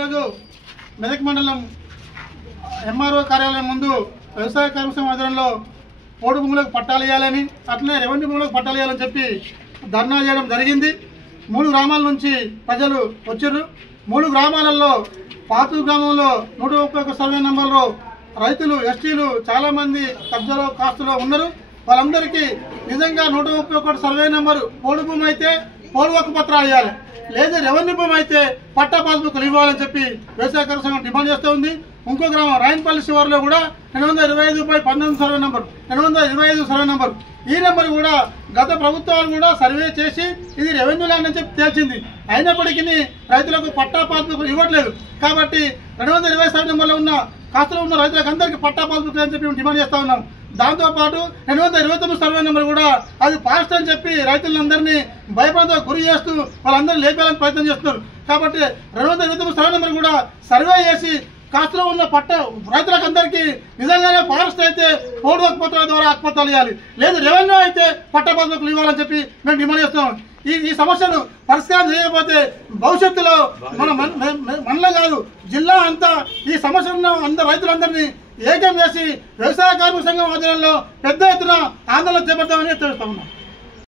ఈరోజు మెదక్ మండలం ఎంఆర్ఓ కార్యాలయం ముందు వ్యవసాయ కార్మిక సంఘం ఆధ్వర్యంలో పోడు భూములకు పట్టాలు ఇవ్వాలని అట్లనే రెవెన్యూ భూములకు పట్టాలు ఇవ్వాలని చెప్పి ధర్నా చేయడం జరిగింది. 3 గ్రామాల నుంచి ప్రజలు వచ్చారు. 3 గ్రామాలలో పాతూరు గ్రామంలో 131 సర్వే నెంబర్లో రైతులు ఎస్టీలు చాలామంది కబ్జాలో కాస్తులో ఉన్నారు. వాళ్ళందరికీ నిజంగా 131 సర్వే నెంబరు పోడు భూమి అయితే పోడు హక్కు పత్రాలు ఇవ్వాలి, లేదు రెవెన్యూ భూమి అయితే పట్టా పాస్బుక్లు ఇవ్వాలని చెప్పి వ్యవసాయ కార్మిక సంఘం డిమాండ్ చేస్తూ ఉంది. ఇంకో గ్రామం రాయనపల్లి శివారులో కూడా 825/19 సర్వే నెంబర్ 825 సర్వే నెంబర్ ఈ నెంబర్ కూడా గత ప్రభుత్వాలు కూడా సర్వే చేసి ఇది రెవెన్యూ ల్యాండ్ అని చెప్పి తేల్చింది. అయినప్పటికీ రైతులకు పట్టా పాస్బుక్ ఇవ్వట్లేదు. కాబట్టి 220 సర్వే నెంబర్లో ఉన్న కాస్తులో ఉన్న రైతులకు అందరికీ పట్టా పాస్బుక్ అని చెప్పి డిమాండ్ చేస్తూ ఉన్నాం. దాంతోపాటు 229 సర్వే నెంబర్ కూడా అది పాస్ట్ అని చెప్పి రైతులందరినీ భయపడతో గురి చేస్తూ వాళ్ళందరూ లేపేయాలని ప్రయత్నం చేస్తున్నారు. కాబట్టి 229 సర్వే నెంబర్ కూడా సర్వే చేసి కాస్తులో ఉన్న రైతులకు అందరికీ నిజంగానే ఫారెస్ట్ అయితే పోడు హక్కు పత్రాల ద్వారా హక్కు పత్రాలు ఇవ్వాలి, లేదు రెవెన్యూ అయితే పట్టా పాస్బుక్లు ఇవ్వాలని చెప్పి మేము డిమాండ్ చేస్తున్నాం. ఈ సమస్యను పరిష్కారం చేయకపోతే భవిష్యత్తులో మనలో కాదు జిల్లా అంతా ఈ సమస్యలను అందరు రైతులందరినీ ఏకం చేసి వ్యవసాయ కార్మిక సంఘం ఆధ్వర్యంలో పెద్ద ఎత్తున ఆందోళన చేపడతామని తెలుస్తా ఉన్నాం.